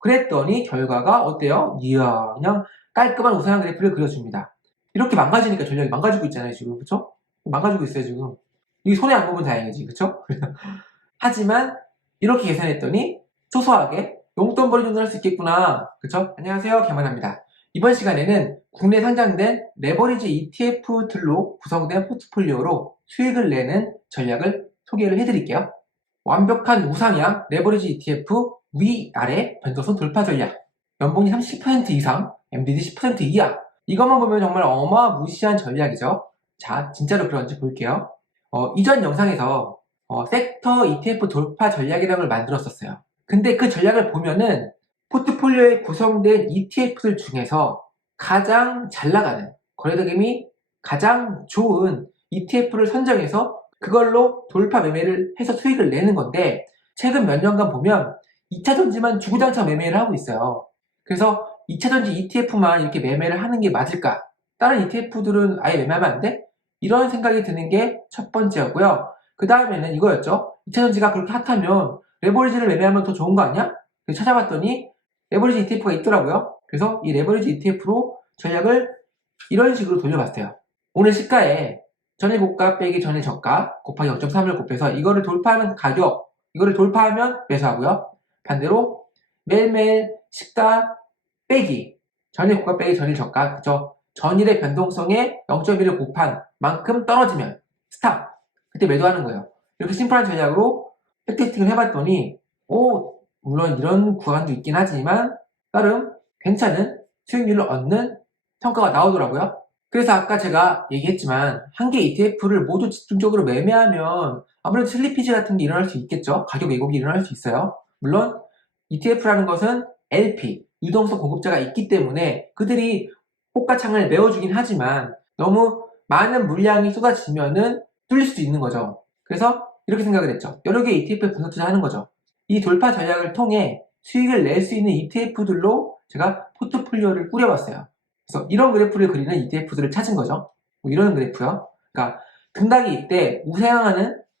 그랬더니 결과가 어때요? 이야, 그냥 깔끔한 우상향 그래프를 그려줍니다. 이렇게 망가지니까 전략이 망가지고 있잖아요, 지금. 그쵸? 망가지고 있어요, 지금. 이게 손해 안 보면 다행이지, 그쵸? 하지만 이렇게 계산했더니 소소하게 용돈벌이 정도 할 수 있겠구나. 그쵸? 안녕하세요, 개만합니다. 이번 시간에는 국내 상장된 레버리지 ETF들로 구성된 포트폴리오로 수익을 내는 전략을 소개를 해드릴게요. 완벽한 우상향 레버리지 ETF 위아래 변동성 돌파 전략, 연봉이 30% 이상, MDD 10% 이하. 이것만 보면 정말 어마무시한 전략이죠. 자, 진짜로 그런지 볼게요. 이전 영상에서 섹터 ETF 돌파 전략이라는 걸 만들었었어요. 근데 그 전략을 보면은 포트폴리오에 구성된 ETF들 중에서 가장 잘 나가는, 거래대금이 가장 좋은 ETF를 선정해서 그걸로 돌파 매매를 해서 수익을 내는 건데, 최근 몇 년간 보면 2차전지만 주구장창 매매를 하고 있어요. 그래서 2차전지 ETF만 이렇게 매매를 하는 게 맞을까? 다른 ETF들은 아예 매매하면 안 돼? 이런 생각이 드는 게 첫 번째였고요. 그 다음에는 이거였죠. 2차전지가 그렇게 핫하면 레버리지를 매매하면 더 좋은 거 아니야? 그래서 찾아봤더니 레버리지 ETF가 있더라고요. 그래서 이 레버리지 ETF로 전략을 이런 식으로 돌려봤어요. 오늘 시가에 전일 고가 빼기 전일 저가 곱하기 0.3을 곱해서 이거를 돌파하는 가격, 이거를 돌파하면 매수하고요. 반대로 매일매일 시가 빼기 전일 고가 빼기 전일 저가, 그죠? 전일의 변동성에 0.1을 곱한 만큼 떨어지면 스탑, 그때 매도하는 거예요. 이렇게 심플한 전략으로 백테스팅을 해봤더니 물론 이런 구간도 있긴 하지만 나름 괜찮은 수익률을 얻는 성과가 나오더라고요. 그래서 아까 제가 얘기했지만 한 개 ETF를 모두 집중적으로 매매하면 아무래도 슬리피지 같은 게 일어날 수 있겠죠. 가격 왜곡이 일어날 수 있어요. 물론 ETF라는 것은 LP, 유동성 공급자가 있기 때문에 그들이 호가창을 메워주긴 하지만 너무 많은 물량이 쏟아지면은 뚫릴 수도 있는 거죠. 그래서 이렇게 생각을 했죠. 여러 개의 ETF에 분산 투자하는 거죠. 이 돌파 전략을 통해 수익을 낼 수 있는 ETF들로 제가 포트폴리오를 꾸려봤어요. 그래서 이런 그래프를 그리는 ETF들을 찾은 거죠. 뭐 이런 그래프요. 그러니까 등락이 있대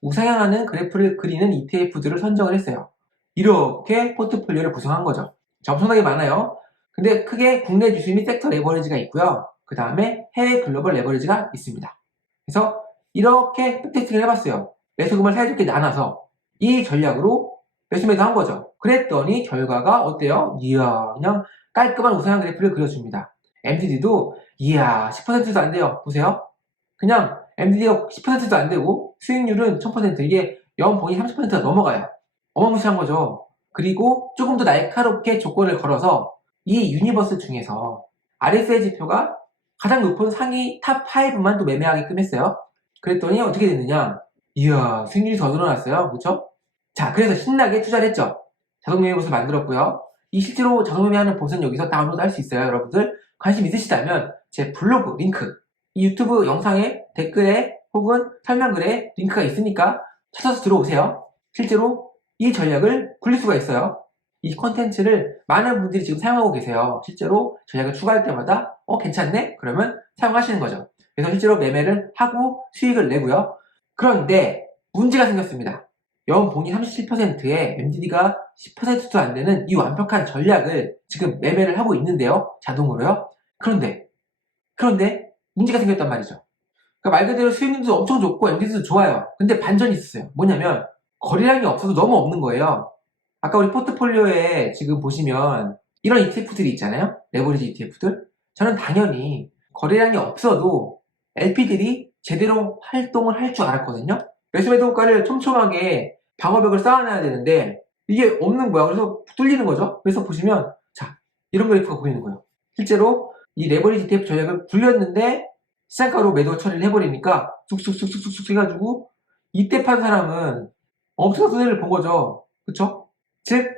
우상향하는 그래프를 그리는 ETF들을 선정을 했어요. 이렇게 포트폴리오를 구성한 거죠. 자, 엄청나게 많아요. 근데 크게 국내 지수 및 섹터 레버리지가 있고요. 그 다음에 해외 글로벌 레버리지가 있습니다. 그래서 이렇게 백테스팅을 해봤어요. 매수금을 사이좋게 나눠서 이 전략으로 매수 매도 한 거죠. 그랬더니 결과가 어때요? 이야, 그냥 깔끔한 우상향 그래프를 그려줍니다. MDD도 이야 10%도 안 돼요. 보세요. 그냥 MDD가 10%도 안 되고 수익률은 1000%, 이게 연봉이 30%가 넘어가요. 어마무시한 거죠. 그리고 조금 더 날카롭게 조건을 걸어서 이 유니버스 중에서 RSI 지표가 가장 높은 상위 탑 5만 또 매매하게끔 했어요. 그랬더니 어떻게 됐느냐? 이야, 수익률이 더 늘어났어요. 그렇죠? 자, 그래서 신나게 투자를 했죠. 자동매매봇을 만들었고요. 이 실제로 자동매매하는 봇은 여기서 다운로드 할 수 있어요. 여러분들 관심 있으시다면 제 블로그 링크, 이 유튜브 영상에 댓글에 혹은 설명글에 링크가 있으니까 찾아서 들어오세요. 실제로 이 전략을 굴릴 수가 있어요. 이 콘텐츠를 많은 분들이 지금 사용하고 계세요. 실제로 전략을 추가할 때마다 괜찮네? 그러면 사용하시는 거죠. 그래서 실제로 매매를 하고 수익을 내고요. 그런데 문제가 생겼습니다. 연봉이 37%에 MDD가 10%도 안 되는 이 완벽한 전략을 지금 매매를 하고 있는데요. 자동으로요. 그런데 문제가 생겼단 말이죠. 그러니까 말 그대로 수익률도 엄청 좋고 MDD도 좋아요. 근데 반전이 있었어요. 뭐냐면 거래량이 없어도 너무 없는 거예요. 아까 우리 포트폴리오에 지금 보시면 이런 ETF들이 있잖아요. 레버리지 ETF들. 저는 당연히 거래량이 없어도 LP들이 제대로 활동을 할 줄 알았거든요. 매수 매도 효과를 촘촘하게 방어벽을 쌓아놔야 되는데 이게 없는 거야. 그래서 뚫리는 거죠. 그래서 보시면 자, 이런 그래프가 보이는 거예요. 실제로 이 레버리지 ETF 전략을 굴렸는데 시장가로 매도 처리를 해버리니까 쑥쑥쑥쑥쑥 해가지고 이때 판 사람은 엄청난 손해를 본 거죠. 그쵸? 즉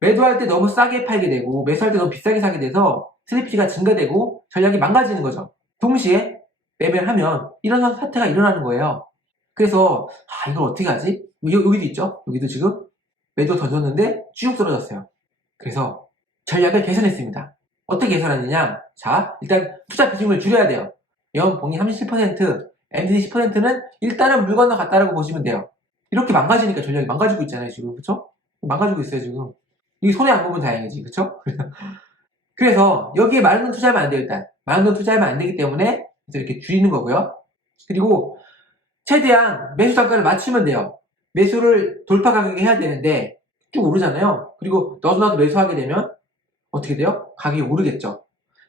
매도할 때 너무 싸게 팔게 되고 매수할 때 너무 비싸게 사게 돼서 슬리피지가 증가되고 전략이 망가지는 거죠. 동시에 매매를 하면 이런 사태가 일어나는 거예요. 그래서 이걸 어떻게 하지? 여기도 있죠? 여기도 지금 매도 던졌는데 쭉 떨어졌어요. 그래서 전략을 개선했습니다. 어떻게 개선하느냐? 자, 일단 투자 비중을 줄여야 돼요. 연봉이 37%, MDD 10%는 일단은 물 건너갔다라고 보시면 돼요. 이렇게 망가지니까 전략이 망가지고 있잖아요, 지금. 그쵸? 망가지고 있어요, 지금. 이게 손해 안 보면 다행이지, 그쵸? 그래서 여기에 많은 돈 투자하면 안 돼요, 일단. 많은 돈 투자하면 안 되기 때문에 그래서 이렇게 줄이는 거고요. 그리고 최대한 매수 단가를 맞추면 돼요. 매수를 돌파 가격에 해야 되는데 쭉 오르잖아요. 그리고 너도 나도 매수하게 되면 어떻게 돼요? 가격이 오르겠죠.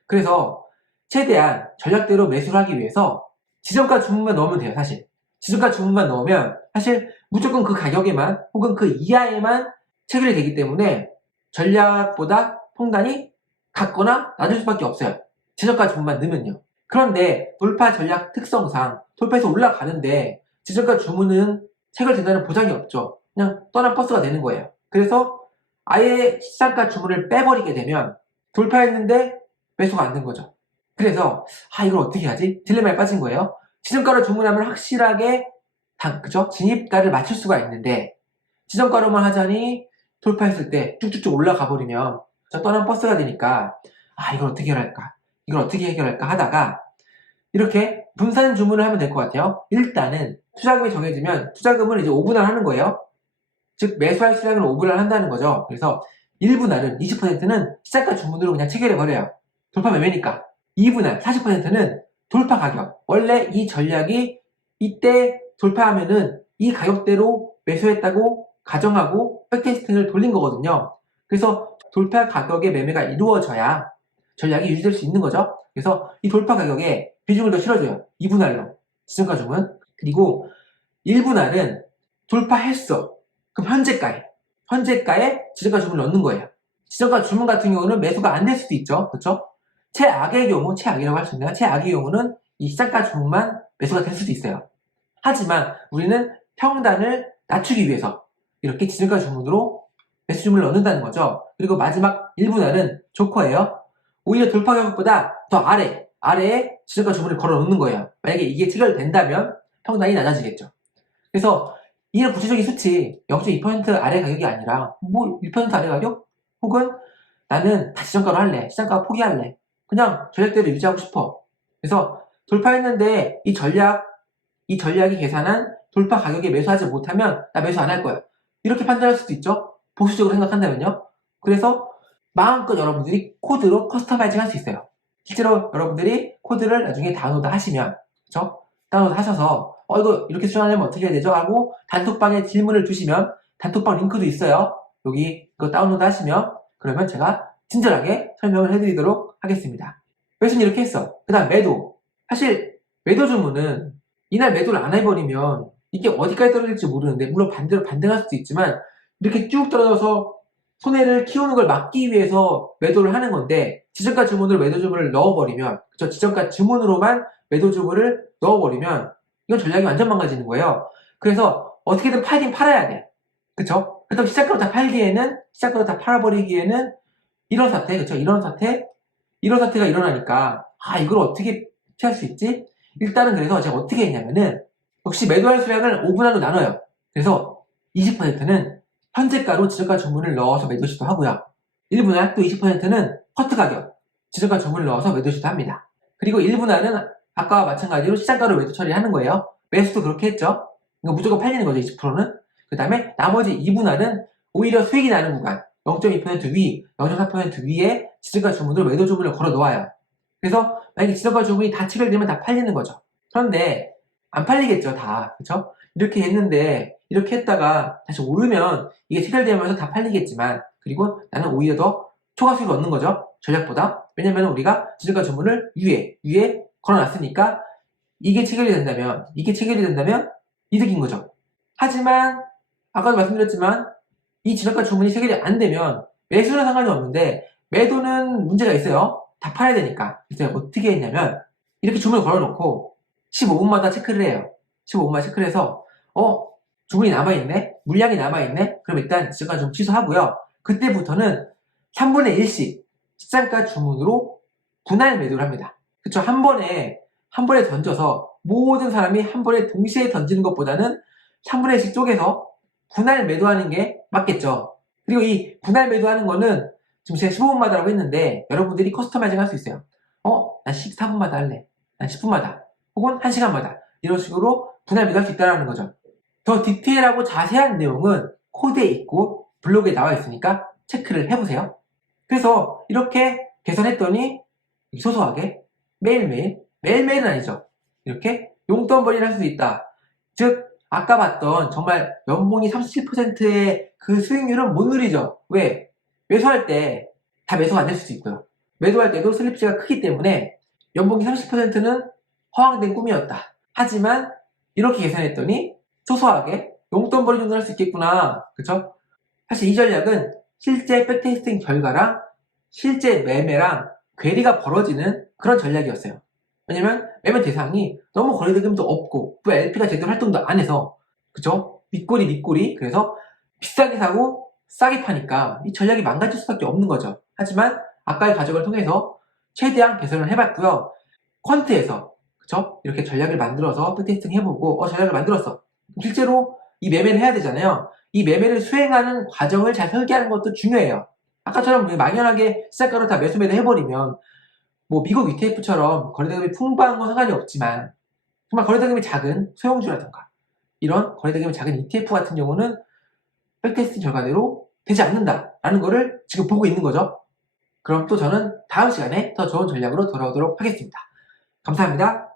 그래서 최대한 전략대로 매수를 하기 위해서 지정가 주문만 넣으면 돼요, 사실. 지정가 주문만 넣으면 사실 무조건 그 가격에만 혹은 그 이하에만 체결이 되기 때문에 전략보다 평단이 같거나 낮을 수밖에 없어요. 지정가 주문만 넣으면요. 그런데 돌파 전략 특성상 돌파해서 올라가는데 지정가 주문은 체결된다는 보장이 없죠. 그냥 떠난 버스가 되는 거예요. 그래서 아예 시장가 주문을 빼버리게 되면 돌파했는데 매수가 안 된 거죠. 그래서 이걸 어떻게 하지? 딜레마에 빠진 거예요. 지정가로 주문하면 확실하게 그죠? 진입가를 맞출 수가 있는데 지정가로만 하자니 돌파했을 때 쭉쭉쭉 올라가 버리면 떠난 버스가 되니까 이걸 어떻게 해결할까? 이걸 어떻게 해결할까 하다가 이렇게 분산 주문을 하면 될 것 같아요. 일단은 투자금이 정해지면 투자금을 이제 5분할 하는 거예요. 즉 매수할 수량을 5분할 한다는 거죠. 그래서 1분할은 20%는 시작가 주문으로 그냥 체결해 버려요. 돌파 매매니까. 2분할 40%는 돌파 가격. 원래 이 전략이 이때 돌파하면은 이 가격대로 매수했다고 가정하고 백테스팅을 돌린 거거든요. 그래서 돌파 가격의 매매가 이루어져야 전략이 유지될 수 있는 거죠. 그래서 이 돌파 가격에 비중을 더 실어줘요. 2분할로 지정가 주문. 그리고 1분할은 돌파했어. 그럼 현재가에 지정가 주문을 넣는 거예요. 지정가 주문 같은 경우는 매수가 안 될 수도 있죠. 그렇죠? 최악의 경우, 최악이라고 할 수 있나요? 최악의 경우는 이 시장가 주문만 매수가 될 수도 있어요. 하지만 우리는 평단을 낮추기 위해서 이렇게 지정가 주문으로 매수 주문을 넣는다는 거죠. 그리고 마지막 1분할은 조커예요. 오히려 돌파 가격보다 더 아래에 지정가 주문을 걸어 놓는 거예요. 만약에 이게 체결된다면 평단이 낮아지겠죠. 그래서 이런 구체적인 수치 0.2% 아래 가격이 아니라 1% 아래 가격? 혹은 나는 다 지정가로 할래. 시장가 포기할래. 그냥 전략대로 유지하고 싶어. 그래서 돌파했는데 이 전략이 계산한 돌파 가격에 매수하지 못하면 나 매수 안 할 거야. 이렇게 판단할 수도 있죠. 보수적으로 생각한다면요. 그래서 마음껏 여러분들이 코드로 커스터마이징 할 수 있어요. 실제로 여러분들이 코드를 나중에 다운로드 하시면, 그쵸? 다운로드 하셔서 이거 이렇게 수정하려면 어떻게 해야 되죠? 하고 단톡방에 질문을 주시면 단톡방 링크도 있어요. 여기 이거 다운로드 하시면 그러면 제가 친절하게 설명을 해드리도록 하겠습니다. 매수는 이렇게 했어. 그 다음 매도. 사실 매도 주문은 이날 매도를 안 해버리면 이게 어디까지 떨어질지 모르는데 물론 반대로 반등할 수도 있지만 이렇게 쭉 떨어져서 손해를 키우는 걸 막기 위해서 매도를 하는 건데 지정가 주문으로 매도 주문을 넣어버리면 그쵸? 지정가 주문으로만 매도 주문을 넣어버리면 이건 전략이 완전 망가지는 거예요. 그래서 어떻게든 팔긴 팔아야 돼. 그쵸? 그렇다고 시작가로 다 팔아버리기에는 이런 사태, 그쵸? 이런 사태가 일어나니까 이걸 어떻게 피할 수 있지? 일단은 그래서 제가 어떻게 했냐면은 역시 매도할 수량을 5분할로 나눠요. 그래서 20%는 현재가로 지정가 주문을 넣어서 매도 시도하고요. 1분할 또 20%는 커트 가격, 지정가 주문을 넣어서 매도 시도합니다. 그리고 1분할은 아까와 마찬가지로 시장가로 매도 처리하는 거예요. 매수도 그렇게 했죠. 이거 무조건 팔리는 거죠, 20%는. 그 다음에 나머지 2분할은 오히려 수익이 나는 구간, 0.2% 위, 0.4% 위에 지정가 주문으로 매도 주문을 걸어 놓아요. 그래서 만약에 지정가 주문이 다 체결되면 다 팔리는 거죠. 그런데 안 팔리겠죠, 다. 그쵸? 이렇게 했는데 이렇게 했다가 다시 오르면 이게 체결되면서 다 팔리겠지만 그리고 나는 오히려 더 초과수익을 얻는 거죠. 전략보다. 왜냐면 우리가 지정가 주문을 위에 걸어놨으니까 이게 체결이 된다면 이득인 거죠. 하지만 아까도 말씀드렸지만 이 지정가 주문이 체결이 안 되면 매수는 상관이 없는데 매도는 문제가 있어요. 다 팔아야 되니까. 그래서 어떻게 했냐면 이렇게 주문을 걸어놓고 15분마다 체크를 해요. 15분마다 체크를 해서 주문이 남아있네? 물량이 남아있네? 그럼 일단 지정가 주문 취소하고요. 그때부터는 3분의 1씩 시장가 주문으로 분할 매도를 합니다. 그쵸? 한 번에 던져서 모든 사람이 한 번에 동시에 던지는 것보다는 3분의 1씩 쪼개서 분할 매도하는 게 맞겠죠. 그리고 이 분할 매도하는 거는 지금 제가 15분마다라고 했는데 여러분들이 커스터마이징 할 수 있어요. 난 14분마다 할래. 난 10분마다. 혹은 1시간마다. 이런 식으로 분할 매도할 수 있다는 거죠. 더 디테일하고 자세한 내용은 코드에 있고 블로그에 나와 있으니까 체크를 해보세요. 그래서 이렇게 계산했더니 소소하게 매일매일은 아니죠. 이렇게 용돈벌이를 할 수도 있다. 즉 아까 봤던 정말 연봉이 37%의 그 수익률은 못 누리죠. 왜? 매수할 때 다 매수가 안 될 수도 있고요. 매도할 때도 슬립시가 크기 때문에 연봉이 30%는 허황된 꿈이었다. 하지만 이렇게 계산했더니 소소하게 용돈벌이 정도 할 수 있겠구나. 그쵸? 사실 이 전략은 실제 백테스팅 결과랑 실제 매매랑 괴리가 벌어지는 그런 전략이었어요. 왜냐면 매매 대상이 너무 거래대금도 없고 또 LP가 제대로 활동도 안 해서 그쵸? 밑꼬리 그래서 비싸게 사고 싸게 파니까 이 전략이 망가질 수밖에 없는 거죠. 하지만 아까의 과정을 통해서 최대한 개선을 해봤고요. 퀀트에서 그쵸? 이렇게 전략을 만들어서 백테스팅 해보고 전략을 만들었어. 실제로 이 매매를 해야 되잖아요. 이 매매를 수행하는 과정을 잘 설계하는 것도 중요해요. 아까처럼 막연하게 시작가로 다 매수 매도 해버리면 뭐 미국 ETF처럼 거래대금이 풍부한 건 상관이 없지만 정말 거래대금이 작은 소형주라든가 이런 거래대금이 작은 ETF 같은 경우는 백테스팅 결과대로 되지 않는다라는 거를 지금 보고 있는 거죠. 그럼 또 저는 다음 시간에 더 좋은 전략으로 돌아오도록 하겠습니다. 감사합니다.